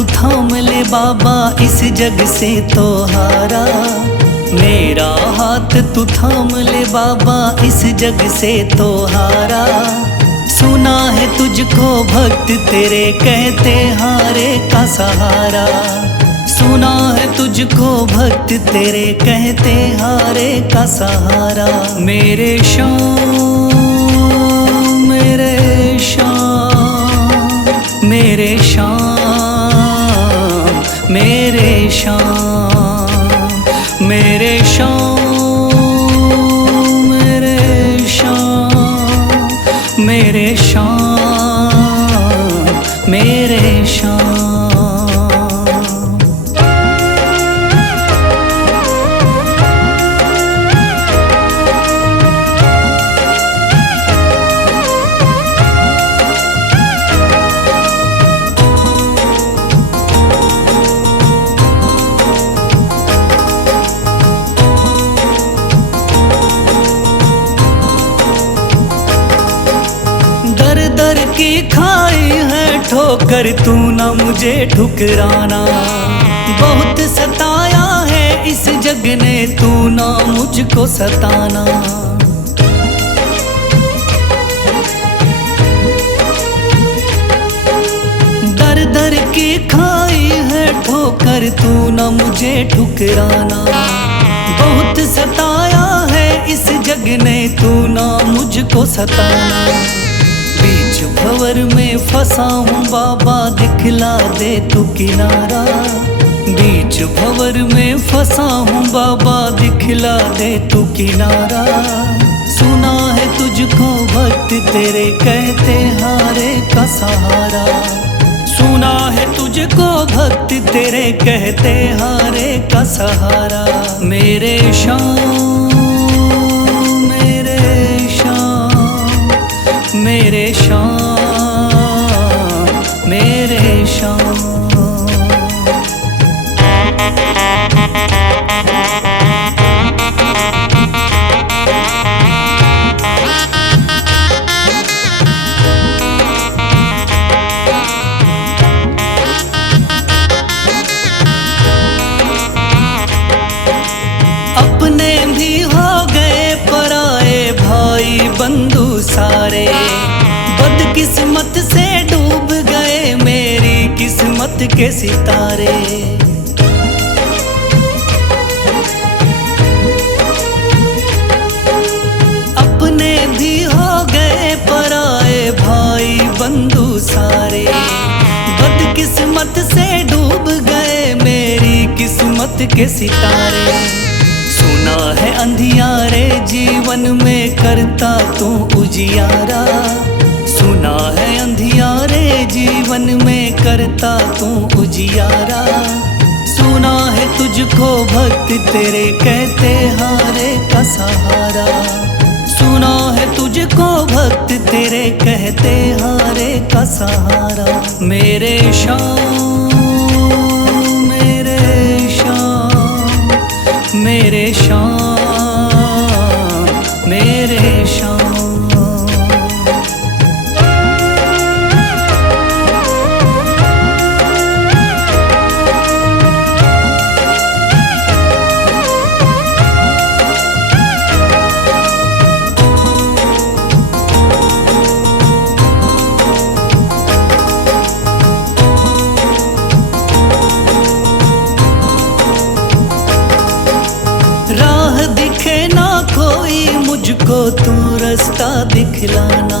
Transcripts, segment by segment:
तू थाम ले बाबा इस जग से तो हारा। मेरा हाथ तू थाम ले बाबा इस जग से तो हारा। सुना है तुझको भक्त तेरे कहते हारे का सहारा। सुना है तुझको भक्त तेरे कहते हारे का सहारा। मेरे श्याम मेरे श्याम मेरे श्याम मेरे श्याम मेरे श्याम मेरे श्याम मेरे श्याम मेरे श्याम। दर की खाई है ठोकर तू ना मुझे ठुकराना। बहुत सताया है इस जग ने तू ना मुझको सताना। दर दर की खाई है ठोकर तू ना मुझे ठुकराना। बहुत सताया है इस जग ने तू ना मुझको सताना। बीच भंवर में फंसा हूँ बाबा दिखला दे तू किनारा। बीच भंवर में फंसा हूँ बाबा दिखला दे तू किनारा। सुना है तुझको भक्त तेरे कहते हारे का सहारा। सुना है तुझको भक्त तेरे कहते हारे का सहारा। मेरे श्याम मेरे श्याम मेरे श्याम मेरे श्याम। अपने भी हो गए पराए भाई बंधु सारे। बदकिस्मत से डूब गए मेरी किस्मत के सितारे। अपने भी हो गए पराए भाई बंधु सारे। बदकिस्मत से डूब गए मेरी किस्मत के सितारे। सुना है अंधियारे जीवन में करता तू उजियारा। सुना है अंधियारे जीवन में करता तू उजियारा। सुना है तुझको भक्त तेरे कहते हारे का सहारा। सुना है तुझको भक्त तेरे कहते हारे का सहारा। मेरे श्याम मेरे श्याम मेरे श्याम मेरे श्याम। राह दिखे ना कोई मुझको तू रास्ता दिखलाना।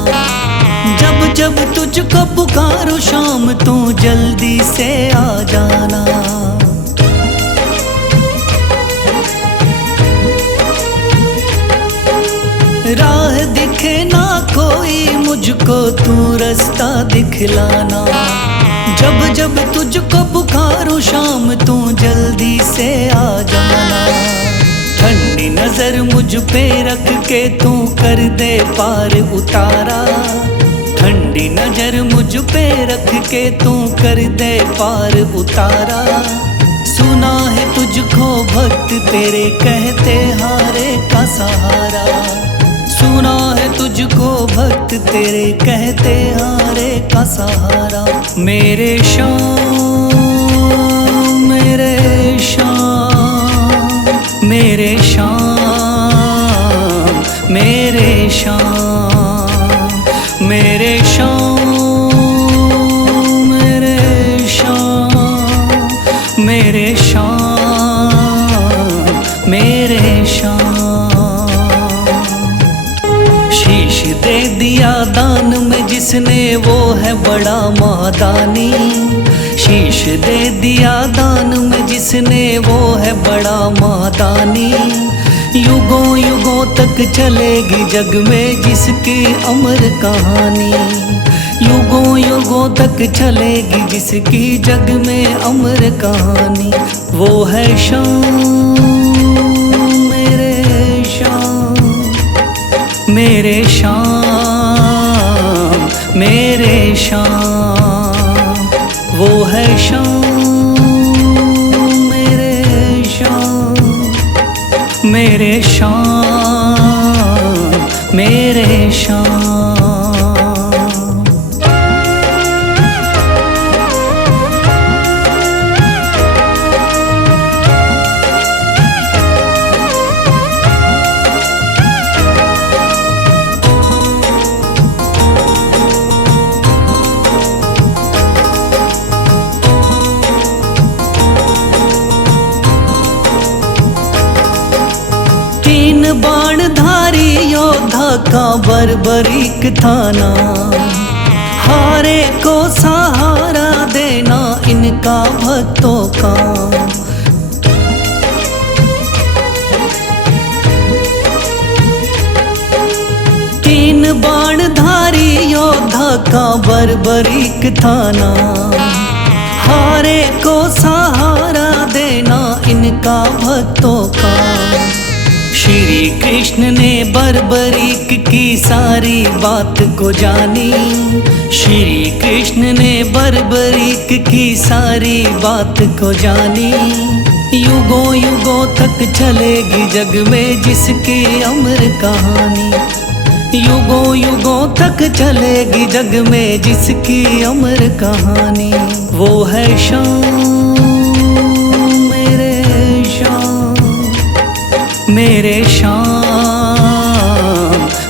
जब जब तुझको पुकारूं शाम तू जल्दी से आ जाना। राह दिखे ना कोई मुझको तू रास्ता दिखलाना। जब जब तुझको पुकारूं शाम तू जल्दी से आ जाना। ठंडी नजर मुझ पे रख के तू कर दे पार उतारा। ठंडी नजर मुझ पे रख के तू कर दे पार उतारा। सुना है तुझको भक्त तेरे कहते हारे का सहारा। सुना है तुझको भक्त तेरे कहते हारे का सहारा। मेरे श्याम मेरे श्याम, मेरे श्याम, मेरे श्याम, मेरे श्याम, मेरे श्याम, मेरे श्याम, मेरे श्याम। शीश दे दिया दान में जिसने वो है बड़ा महादानी। शीश दे दिया दान में जिसने वो है बड़ा महादानी। युगों युगों तक चलेगी जग में जिसकी अमर कहानी। युगों युगों तक चलेगी जिसकी जग में अमर कहानी। वो है श्याम, मेरे श्याम, मेरे श्याम, मेरे श्याम। वो है श्याम, मेरे श्याम, मेरे श्याम, मेरे श्याम। तीन बाणधारी योद्धा का बर्बरीक थाना। हारे को सहारा देना इनका भक्तों का। तीन बाणधारी योद्धा का बर्बरीक थाना। हारे को सहारा देना इनका भक्तों का। श्री कृष्ण ने बर्बरीक की सारी बात को जानी। श्री कृष्ण ने बर्बरीक की सारी बात को जानी। युगों युगों तक चलेगी जग में जिसकी अमर कहानी। युगों युगों तक चलेगी जग में जिसकी अमर कहानी। वो है श्याम, मेरे श्याम, मेरे श्याम,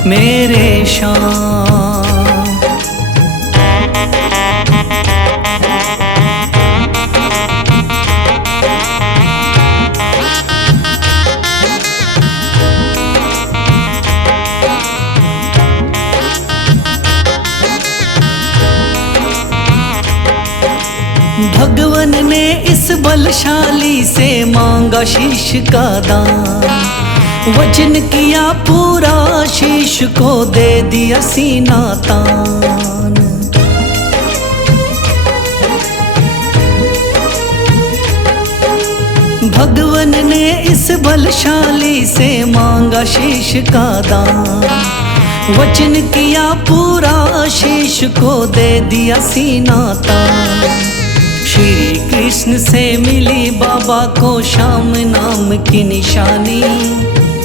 मेरे श्याम। भगवन ने इस बलशाली से मांगा शीश का दान। वचन किया पूरा शीश को दे दिया सीना तान। भगवन ने इस बलशाली से मांगा शीश का दान। वचन किया पूरा शीश को दे दिया सीना तान। श्री कृष्ण से मिली बाबा को श्याम नाम की निशानी।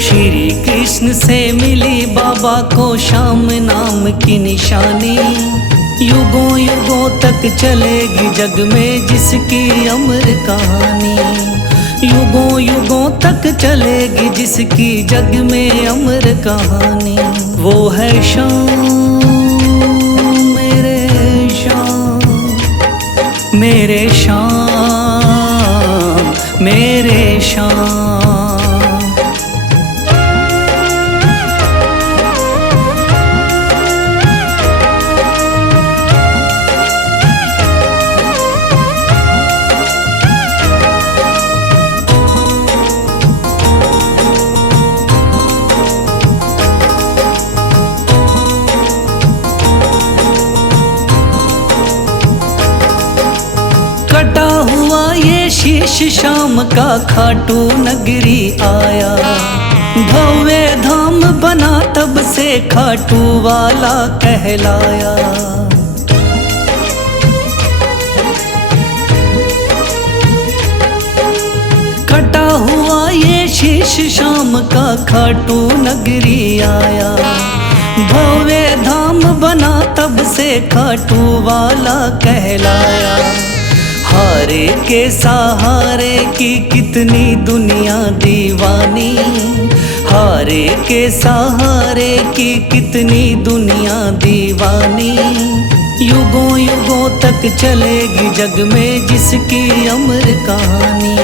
श्री कृष्ण से मिली बाबा को श्याम नाम की निशानी। युगों युगों तक चलेगी जग में जिसकी अमर कहानी। युगों युगों तक चलेगी जिसकी जग में अमर कहानी। वो है श्याम, मेरे श्याम, मेरे श्याम, मेरे श्याम। कटा हुआ ये शीश शाम का खाटू नगरी आया। भव्य धाम बना तब से खाटू वाला कहलाया। कटा हुआ ये शीश शाम का खाटू नगरी आया। भव्य धाम बना तब से खाटू वाला कहलाया। हारे के सहारे की कितनी दुनिया दीवानी, हारे के सहारे की कितनी दुनिया दीवानी। युगों युगों तक चलेगी जग में जिसकी अमर कहानी,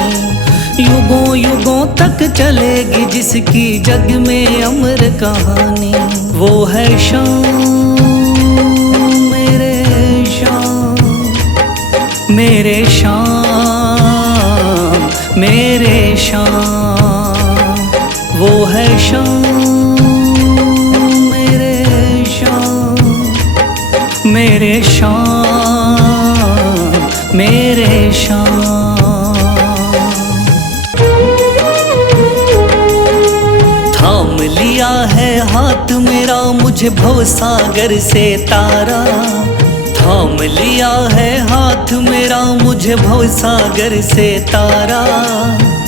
युगों युगों तक चलेगी जिसकी जग में अमर कहानी। वो है शाम मेरे शाम, मेरे शाम मेरे शाम। वो है शाम मेरे शाम, मेरे शाम मेरे शाम। थाम लिया है हाथ मेरा मुझे भवसागर से तारा, थाम लिया है हाथ मेरा मुझे भवसागर से तारा।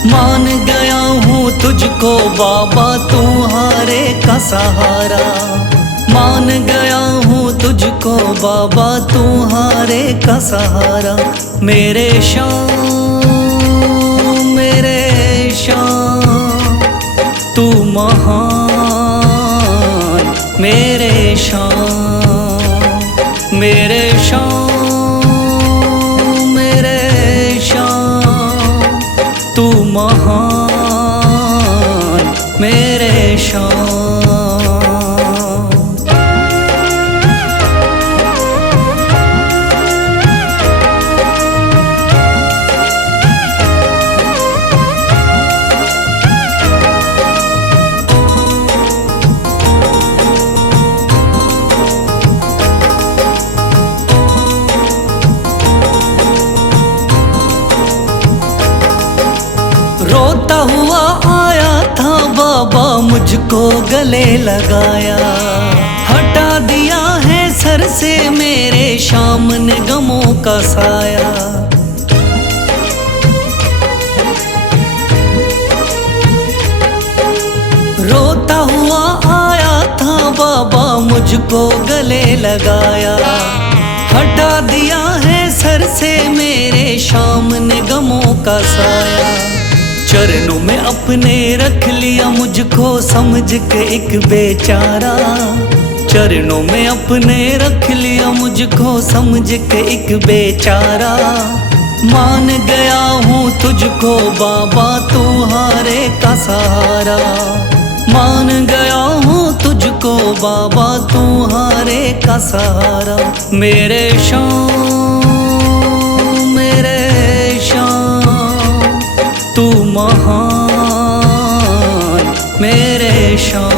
मान गया हूँ तुझको बाबा तुम्हारे का सहारा, मान गया हूँ तुझको बाबा तुम्हारे का सहारा। मेरे शाम मेरे शाम तू महान, मेरे शाम मेरे शाम मेरे शाम तू महान, मेरे शाम। रोता हुआ आया था बाबा मुझको गले लगाया, हटा दिया है सर से मेरे शाम ने गमों का साया। रोता हुआ आया था बाबा मुझको गले लगाया, हटा दिया है सर से मेरे शाम ने गमों का साया। चरणों में अपने रख लिया मुझको समझ के एक बेचारा, चरणों में अपने रख लिया मुझको समझ के एक बेचारा। मान गया हूँ तुझको बाबा तुम्हारे का सहारा, मान गया हूँ तुझको बाबा तुम्हारे का सहारा। मेरे शाम मेरे शाम तू महान, मेरे शाम।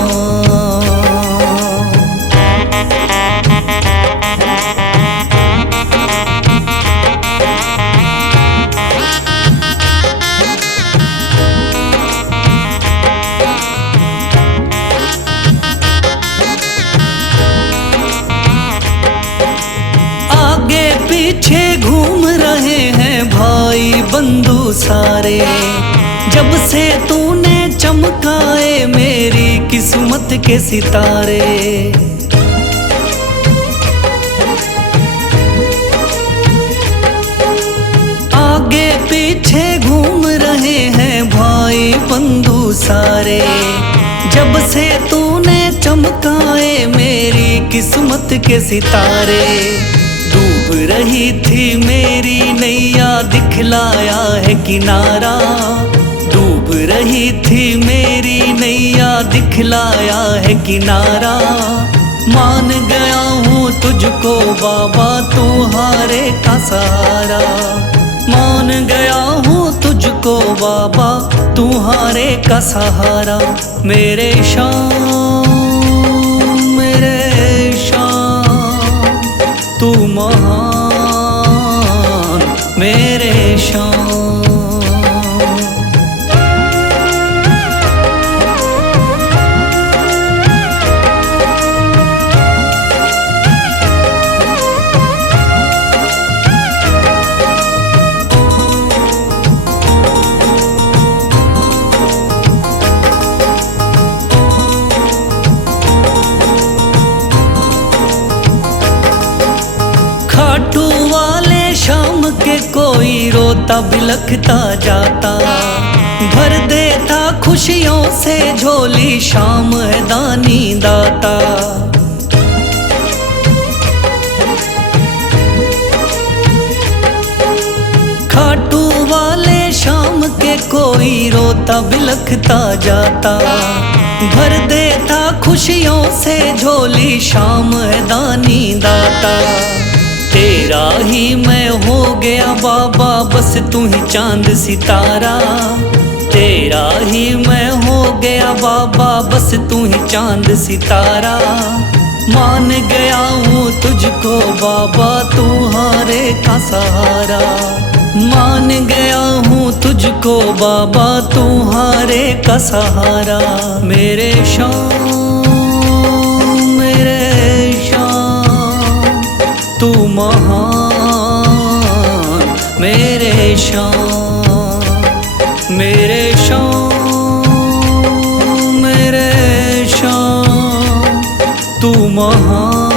आगे पीछे घूम रहे हैं भाई बंधु सारे, जब से तूने चमकाए मेरी किस्मत के सितारे। आगे पीछे घूम रहे हैं भाई बंधु सारे, जब से तूने चमकाए मेरी किस्मत के सितारे। डूब रही थी मेरी नैया दिखलाया है किनारा, डूब रही थी मेरी नैया दिखलाया है किनारा। मान गया हूँ तुझको बाबा तुम्हारे का सहारा, मान गया हूँ तुझको बाबा तुम्हारे का सहारा। मेरे शाम मेरे शाम तू महान, मेरे शाम। खाटू वाले शाम के कोई रोता बिलखता जाता, भर देता खुशियों से झोली शाम है दानी दाता। खाटू वाले शाम के कोई रोता बिलखता जाता, भर देता खुशियों से झोली शाम है दानी दाता। तेरा ही मैं हो गया बाबा बस तू ही चांद सितारा, तेरा ही मैं हो गया बाबा बस तू ही चांद सितारा। मान गया हूँ तुझको बाबा तू हारे का सहारा, मान गया हूँ तुझको बाबा तू हारे का सहारा। मेरे शाम तू महान, मेरे शाम मेरे शाम तू महान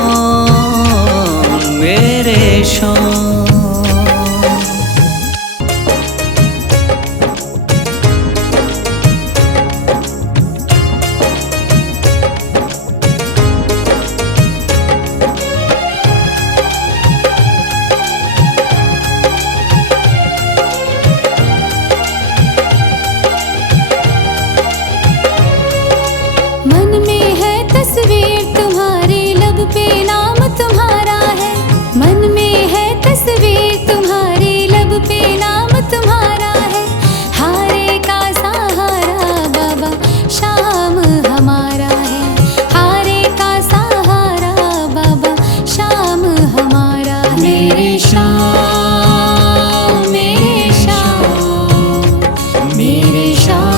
मेरे शाम। मन में है तस्वीर तुम्हारी, लब पे नाम तुम्हारा है। मन में है तस्वीर तुम्हारी, लब पे नाम तुम्हारा है। हारे का सहारा बाबा शाम हमारा है, हारे का सहारा बाबा शाम हमारा है। मेरे शाम मेरे शाम मेरे शाम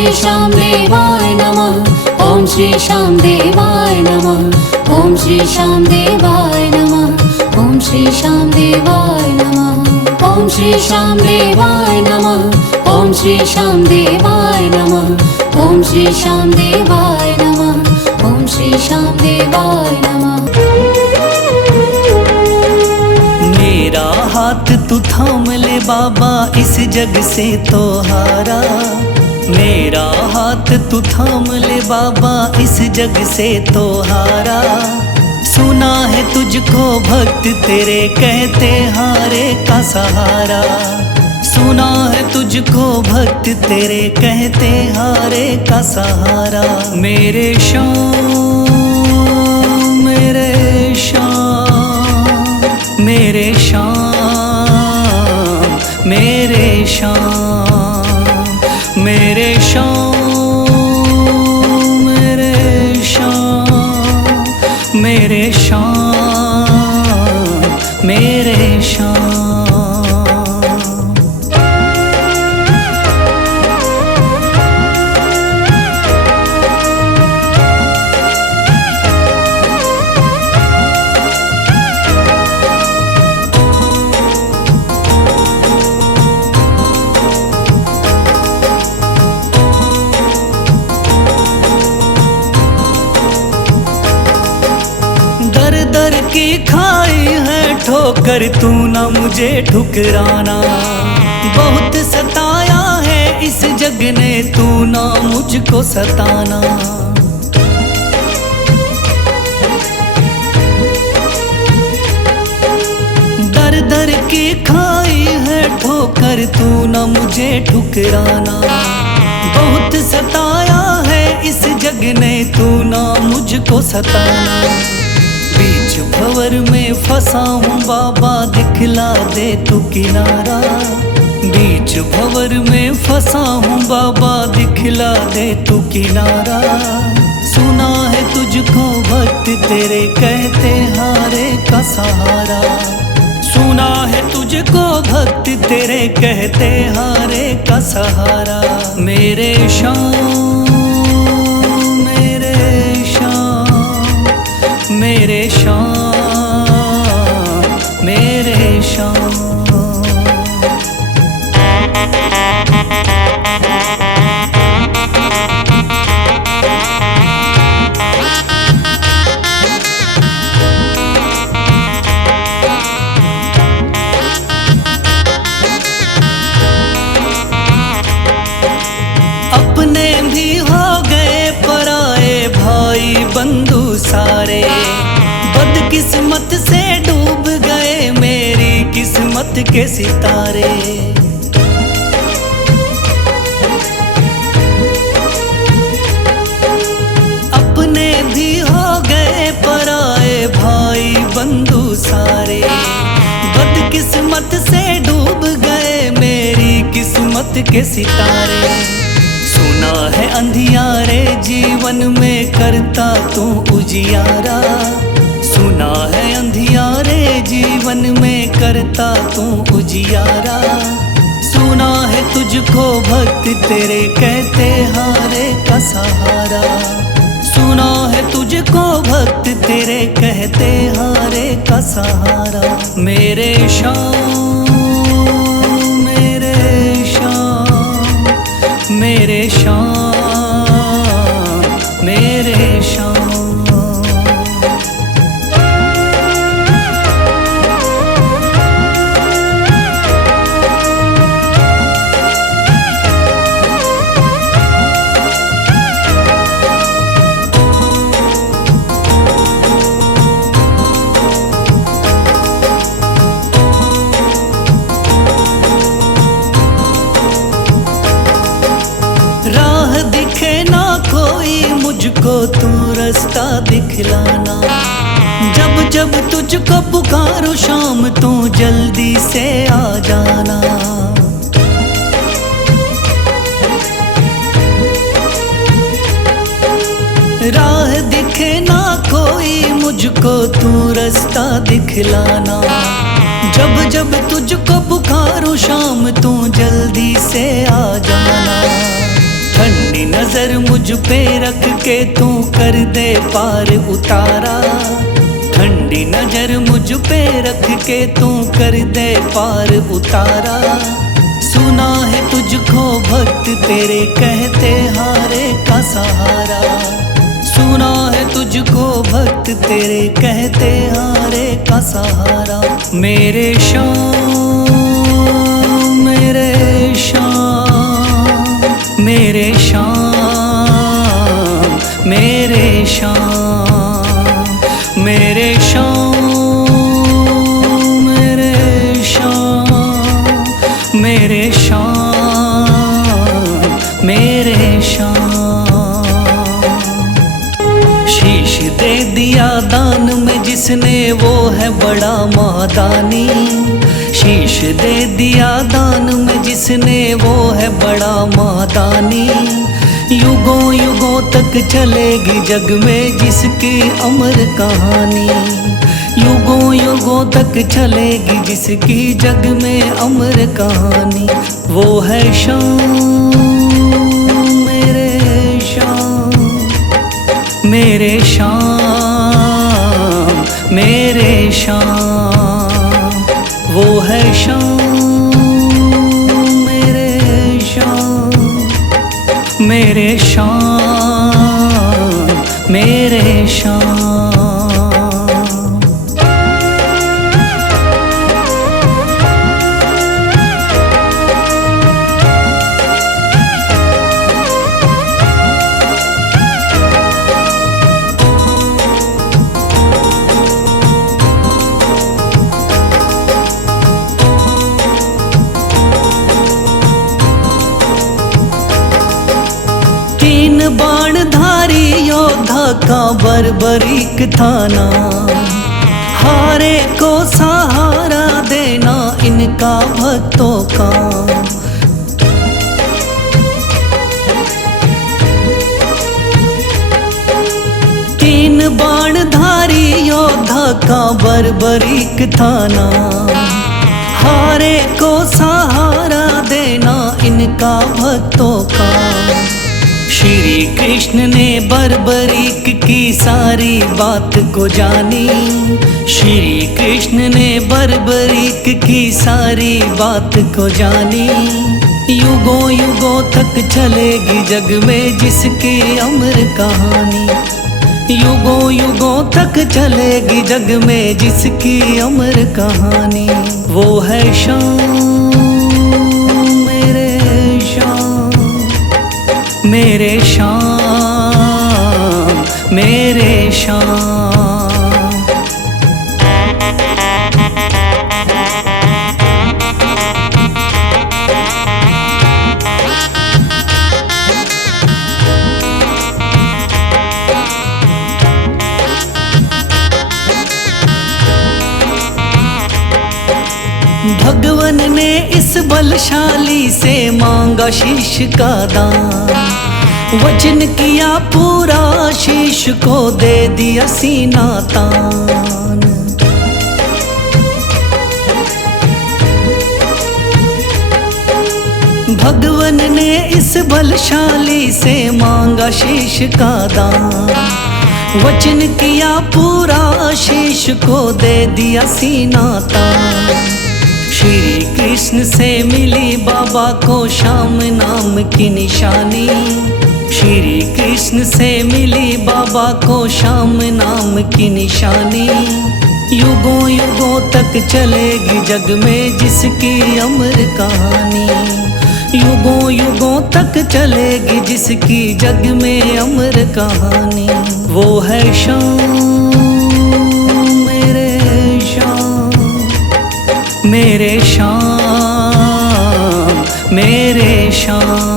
श्री श्याम देवाय नमः। ओम श्री श्याम देवाय नमः। ओम श्री श्याम देवाय नमः। ओम श्री श्याम देवाय नमः। ओम श्री श्याम देवाय नमः। ओम श्री श्याम देवाय नमः। ओम श्री श्याम देवाय नमः। ओम श्री श्याम देवाय नमः। मेरा हाथ तू थाम ले बाबा, इस जग से तो हारा। मेरा हाथ तू थाम ले बाबा, इस जग से तो हारा। सुना है तुझको भक्त तेरे कहते हारे का सहारा। सुना है तुझको भक्त तेरे कहते हारे का सहारा। मेरे श्याम मेरे श्याम मेरे श्याम मेरे श्याम मेरे श्याम मेरे श्याम मेरे श्याम मेरे श्याम। दर की खाई है ठोकर, तू ना मुझे ठुकराना। बहुत सताया है इस जग ने, तू ना मुझको सताना। दर दर की खाई है ठोकर, तू ना मुझे ठुकराना। बहुत सताया है इस जग ने, तू ना मुझको सताना। बीच भंवर में फंसा हूँ बाबा, दिखला दे तू किनारा। बीच भंवर में फंसा हूँ बाबा, दिखला दे तू किनारा। सुना है तुझको भक्त तेरे कहते हारे का सहारा। सुना है तुझको भक्त तेरे कहते हारे का सहारा। मेरे श्याम मेरे श्याम मेरे श्याम मेरे श्याम। अपने भी हो गए पराए भाई बंधु सारे। बदकिस्मत से डूब गए मेरी किस्मत के सितारे। अपने भी हो गए पराए भाई बंधु सारे। बदकिस्मत से डूब गए मेरी किस्मत के सितारे। सुना है अंधियारे जीवन में करता तू उजियारा। सुना है अंधियारे जीवन में करता तू उजियारा। सुना है तुझको भक्त तेरे कहते हारे का सहारा। सुना है तुझको भक्त तेरे कहते हारे का सहारा। मेरे श्याम मेरे श्याम मेरे श्याम मेरे श्याम। राह दिखे ना कोई मुझको, तू रास्ता दिखलाना। जब जब तुझको पुकारूं शाम, तू जल्दी से आ जाना। राह दिखे ना कोई मुझको, तू रास्ता दिखलाना। जब जब तुझको पुकारूं शाम, तू जल्दी से आ जाना। ठंडी नजर मुझ पे रख के तू कर दे पार उतारा, ठंडी नजर मुझ पे रख के तू कर दे पार उतारा। सुना है तुझको भक्त तेरे कहते हारे का सहारा, सुना है तुझको भक्त तेरे कहते हारे का सहारा। मेरे श्याम मेरे श्याम मेरे श्याम मेरे श्याम मेरे श्याम मेरे श्याम मेरे श्याम मेरे श्याम। शीश दे दिया दान में जिसने वो है बड़ा महादानी, शीश दे दिया दान में जिसने वो है बड़ा महादानी। युगों युगों तक चलेगी जग में जिसकी अमर कहानी, युगों युगों तक चलेगी जिसकी जग में अमर कहानी। वो है श्याम मेरे श्याम मेरे श्याम मेरे श्याम। वो है श्याम मेरे श्याम मेरे श्याम मेरे श्याम। बाणधारी योद्धा का बर्बरीक थाना, हारे को सहारा देना इनका भक्तों का। तीन बाणधारी योद्धा का बर्बरीक थाना, हारे को सहारा देना इनका भक्तों का। श्री कृष्ण ने बर्बरीक की सारी बात को जानी, श्री कृष्ण ने बर्बरीक की सारी बात को जानी। युगों युगों तक चलेगी जग में जिसकी अमर कहानी, युगों युगों तक चलेगी जग में जिसकी अमर कहानी। वो है श्याम मेरे श्याम मेरे श्याम मेरे श्याम। भगवन ने इस बलशाली से मांगा शीश का दान, वचन किया पूरा शीश को दे दिया सीना तान। भगवन ने इस बलशाली से मांगा शीश का दान, वचन किया पूरा शीश को दे दिया सीना तान। श्री कृष्ण से मिली बाबा को श्याम नाम की निशानी, श्री कृष्ण से मिली बाबा को श्याम नाम की निशानी। युगों युगों तक चलेगी जग में जिसकी अमर कहानी, युगों युगों तक चलेगी जिसकी जग में अमर कहानी। वो है श्याम मेरे श्याम मेरे श्याम मेरे श्याम।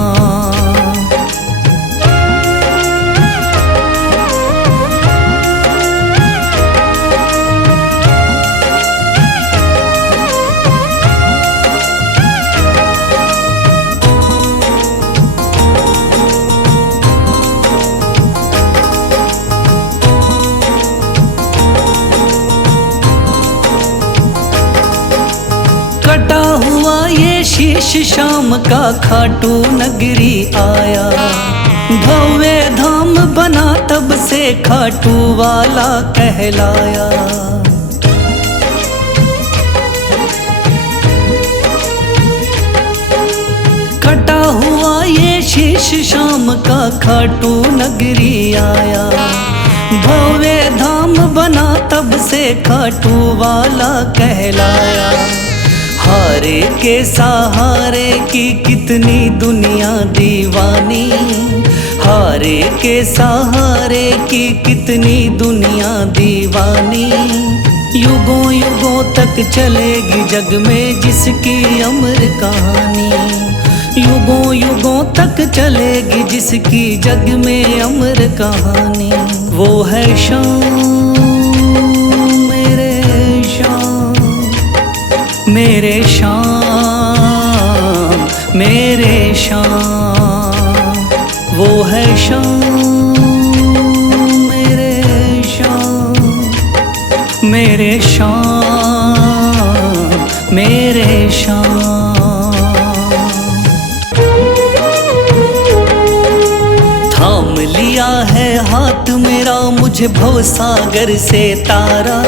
कटा हुआ ये शीश शाम का खाटू नगरी आया, भव्य धाम बना तब से खाटू वाला कहलाया। कटा हुआ ये शीश शाम का खाटू नगरी आया। भव्य धाम बना तब से खाटू वाला कहलाया। हारे के सहारे की कितनी दुनिया दीवानी, हारे के सहारे की कितनी दुनिया दीवानी। युगों युगों तक चलेगी जग में जिसकी अमर कहानी, युगों युगों तक चलेगी जिसकी जग में अमर कहानी। वो है शाम मेरे शाम, मेरे शाम मेरे शाम। वो है शाम मेरे शाम, मेरे शाम मेरे शाम। थाम लिया है हाथ मेरा मुझे भवसागर से तारा,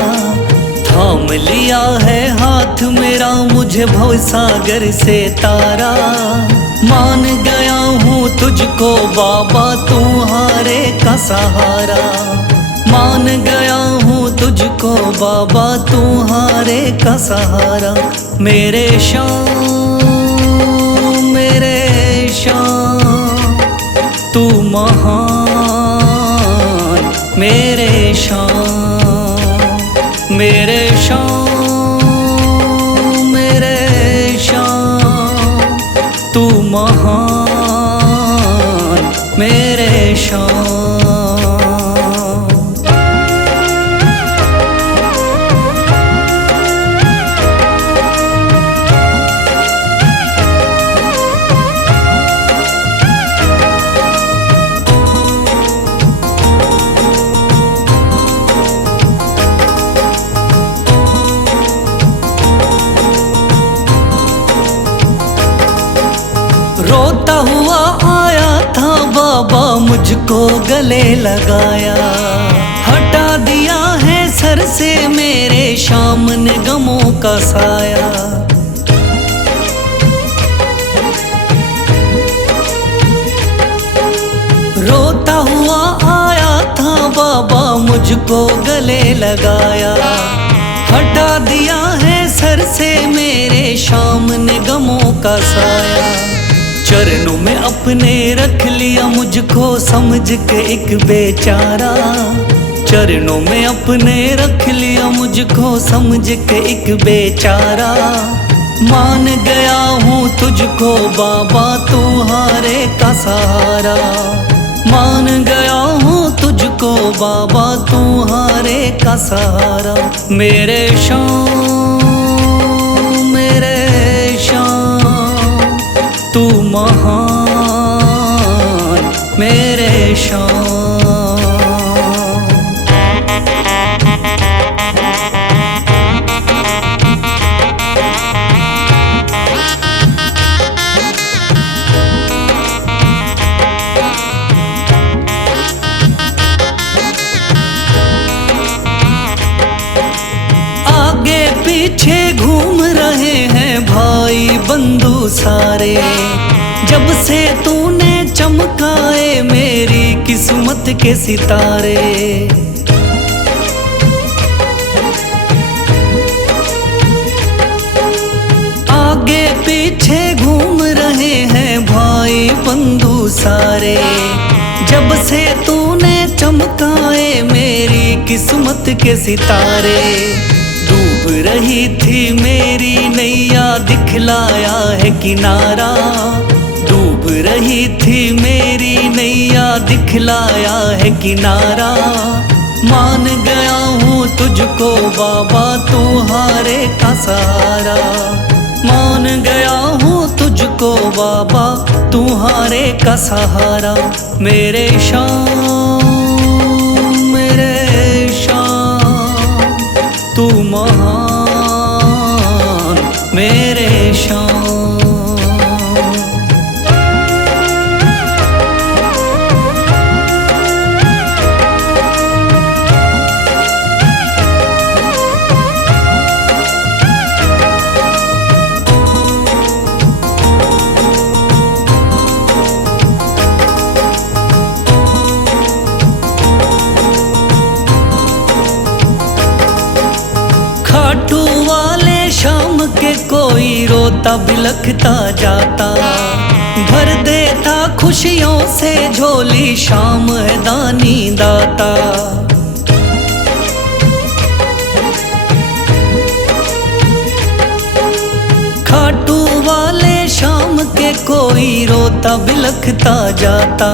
थाम लिया है हाथ मेरा मुझे भवसागर से तारा। मान गया हूँ तुझको बाबा तुम्हारे का सहारा, मान गया हूँ तुझको बाबा तुम्हारे का सहारा। मेरे शाम मेरे शाम तू महान, मेरे शाम मेरे शाम मेरे शाम तू महान, मेरे शाम। रोता हुआ आया था बाबा मुझको गले लगाया, हटा दिया है सर से मेरे शाम ने गमों का साया। रोता हुआ आया था बाबा मुझको गले लगाया, हटा दिया है सर से मेरे शाम ने गमों का साया। चरणों में अपने रख लिया मुझको समझ के एक बेचारा, चरणों में अपने रख लिया मुझको समझ के एक बेचारा। मान गया हूँ तुझको बाबा तुम्हारे का सहारा, मान गया हूँ तुझको बाबा तुम्हारे का सहारा। मेरे शाम मेरे शाम तू महान, मेरे शाम। आगे पीछे घूम रहे हैं भाई बंधु सारे, जब से तूने चमकाए मेरी किस्मत के सितारे। आगे पीछे घूम रहे हैं भाई बंधु सारे, जब से तूने चमकाए मेरी किस्मत के सितारे। डूब रही थी मेरी नैया दिखलाया है किनारा, डूब रही थी मेरी नैया दिखलाया है किनारा। मान गया हूँ तुझको बाबा तुम्हारे का सहारा, मान गया हूँ तुझको बाबा तुम्हारे का सहारा। मेरे शाम मेरे शाम तू महान, मेरे शाम। खाटू वाले शाम के कोई रोता बिलखता जाता, भर देता खुशियों से झोली शाम है दानी दाता। खाटू वाले शाम के कोई रोता बिलखता जाता,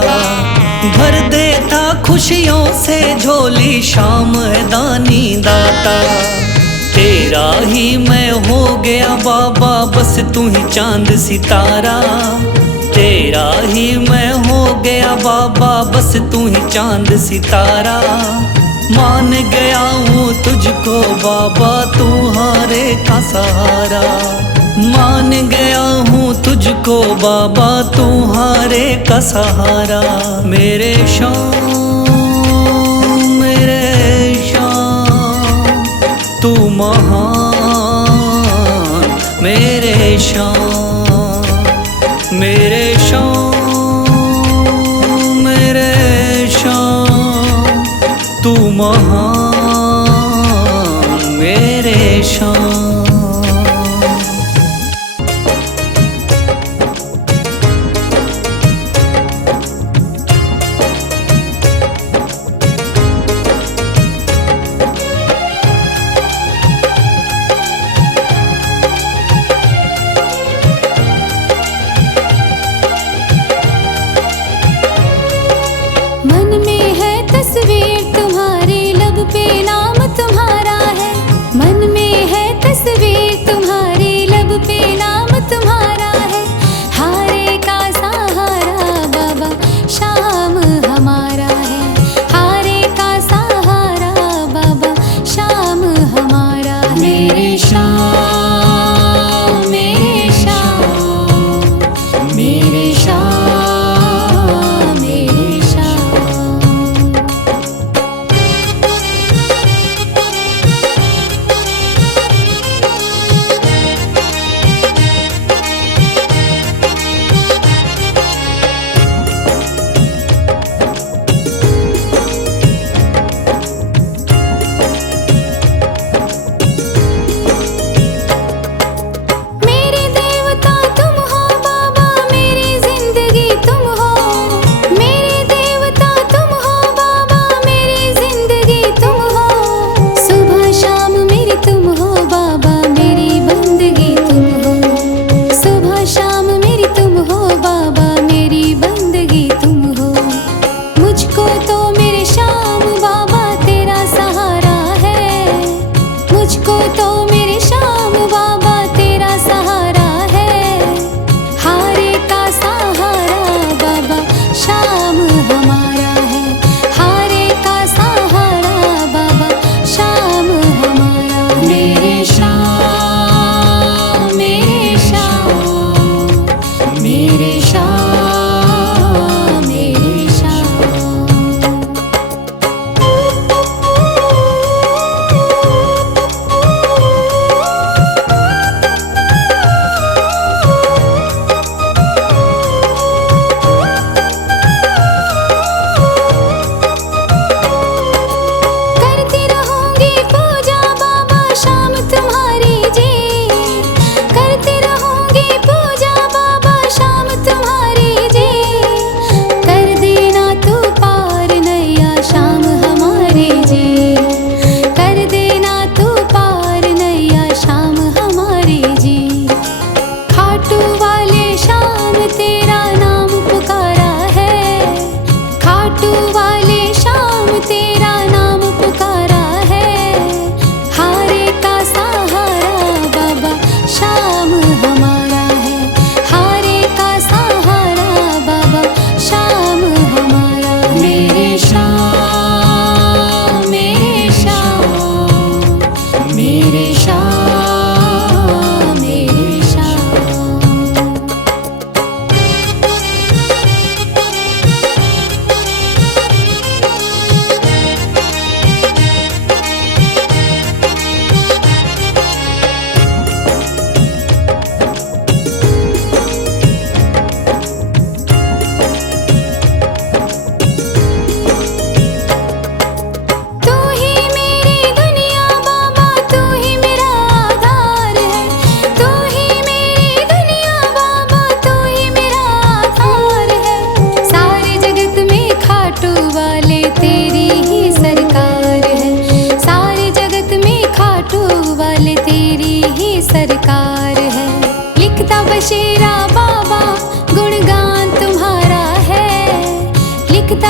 भर देता खुशियों से झोली शाम है दानी दाता। तेरा ही मैं हो गया बाबा बस तू ही चांद सितारा, तेरा ही मैं हो गया बाबा बस तू ही चांद सितारा। मान गया हूँ तुझको बाबा तू हारे का सहारा, मान गया हूँ तुझको बाबा तू हारे का सहारा। मेरे शाम तू महान, मेरे शाम मेरे शाम तू महान, मेरे शाम। मन में है तस्वीर तुम्हारी लब पे नाम तुम्हारा है, मन में है तस्वीर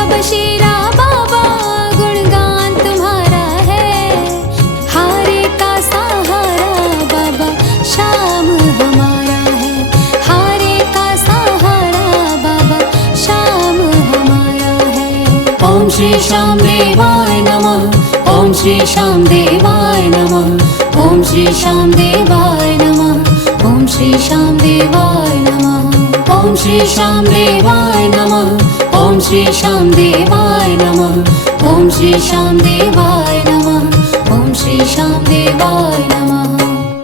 सब शेरा बाबा गुणगान तुम्हारा है। हारे का सहारा बाबा श्याम हमारा है। हारे का सहारा बाबा श्याम हमारा है। ओम श्री श्याम देवाय नमः। ओम श्री श्याम देवाय नमः। ओम श्री श्याम देवाय नमः। ओम श्री श्याम देवाय नमः। ओम श्री श्याम देवाय नमः। ओम श्री श्याम देवाय नमः। ओम श्री श्याम देवाय नमः। ओम श्री श्याम देवाय